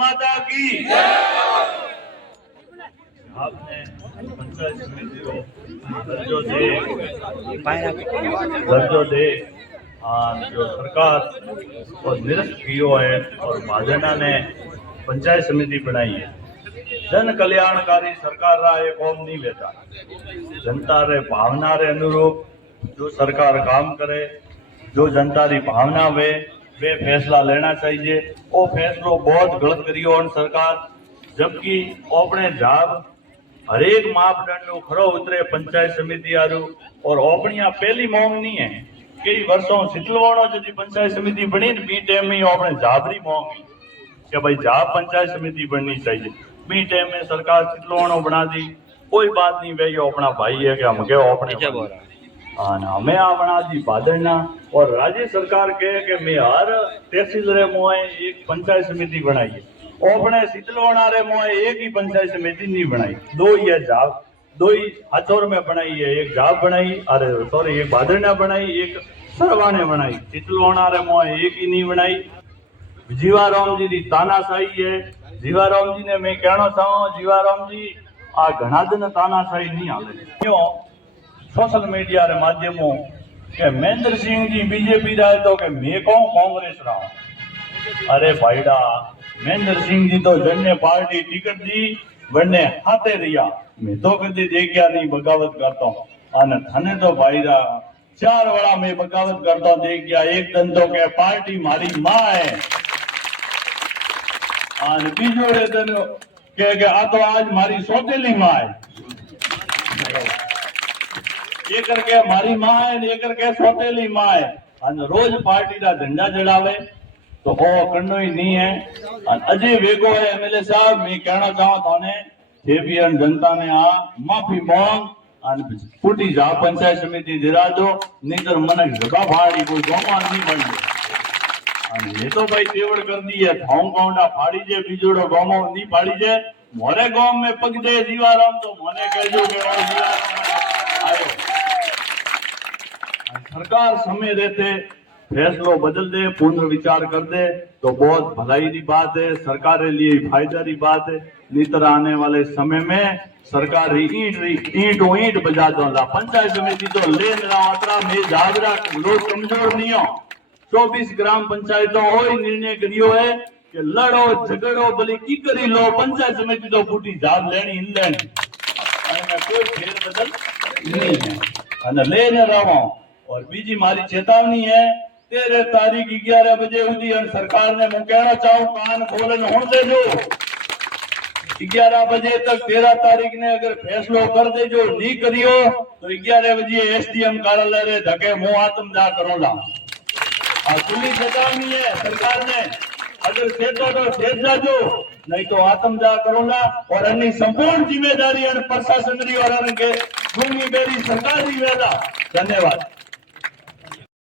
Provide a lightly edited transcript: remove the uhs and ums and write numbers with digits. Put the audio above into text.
माता की आपने पंचायत समिति को दर्जो दे जो सरकार को निरस्त कियो है और भाजपा ने पंचायत समिति बनाई है। जन कल्याणकारी सरकार रा एक कौम नहीं बेटा जनता रे भावना रे अनुरूप जो सरकार काम करे, जो जनता री भावना वे फैसला लेना चाहिए। वो फैसलो बहुत गलत करियो सरकार, जबकि अपने जाब हरेक मापदंड खरो उतरे पंचायत समिति आरू और अपनी आ पहली मांग नहीं है। कई वर्षों सिटलवाणो जदी पंचायत समिति बनी बी टाइम में अपने जाबरी मांग कि भाई जाब पंचायत समिति बननी चाहिए। बी टाइम में सरकार सिटलवाणो बना दी, कोई बात नहीं भाई अपना भाई है कि हम के अपने हमें आ बना दी भादरना। और राज्य सरकार कहे कि मैं हर तहसील रे मोए एक पंचायत समिति बनाई है, अपने सिटलवाणा रे मोए एक ही पंचायत समिति नहीं बनाई, दो ही है जाब, दो ही हाथोर में बनाई है, एक जाब बनाई, अरे सॉरी एक भादरना बनाई, एक सरवाने बनाई, सिटलवाणा रे मोए एक ही नहीं बनाई। जीवाराम जी की तानाशाही है। जीवाराम जी ने मैं कहना चाहूँ, जीवाराम जी आ घना दिन तानाशाही नहीं हाले। क्यों सोशल मीडिया रे माध्यमों के महेंद्र सिंह जी बीजेपी रहे तो के मैं कहूँ कांग्रेस रहा। अरे भाईडा महेंद्र सिंह जी तो जन्ने पार्टी टिकट दी बनने हाथे रिया, मैं तो कभी देखिया नहीं बगावत करता हूँ। थाने तो भाईडा 4 वाला मैं बगावत करता हूँ देख गया। एक दिन तो के पार्टी मारी माँ है, बीजो दिन के आ तो आज मारी सौतेली माँ है। ये करके मारी माँ है, ये करके सौतेली माँ है। रोज पार्टी का झंडा जड़ावे तो वो करनो ही नहीं है। अजय वेगो है एमएलए साहब, मैं कहना चाहूँ थाने जेबीएन जनता ने आ माफी मांग फूटी जा पंचायत समिति दिरा दो, नहीं तो मन जगह फाड़ी कोई गौमान नहीं बन गए। ये तो भाई तेवड़ कर दी है, थाऊ काउंडा फाड़ी जे बीजोड़ो गांव नहीं फाड़ी जे, मोरे गांव में पग दे जीवाराम तो मोने कहजो के आयो। सरकार समय रहते फैसलो बदल दे, पुनर्विचार कर दे तो बहुत भलाई की बात है, सरकार के लिए फायदा की बात है। नितर आने वाले समय में सरकार ईंट बजा दो। पंचायत समिति तो ले अतरा में जागरा लोग कमजोर नहीं हो। 24 ग्राम पंचायतों हो निर्णय करियो है कि लड़ो झगड़ो भले की करी लो, पंचायत समिति तो फूटी जाब लेनी इन लेनी, कोई फेर बदल नहीं है लेने रहो। और बीजी मारी चेतावनी है 13 तारीख 11 बजे उदी सरकार ने मैं कहना चाहूँ कान खोलन होने दे जो 11 बजे तक 13 तारीख ने अगर फैसलो कर दे जो नहीं करियो तो 11 बजे एसडीएम कार्यालय रे धके मुंह आत्मदाह करोला। खुली चेतावनी है सरकार ने, अगर सेतो तो सेज जाजो, नहीं तो आत्मदाह करोला। और अन्य संपूर्ण जिम्मेदारी प्रशासन री और भूमि बेरी सरकार री वेला। धन्यवाद।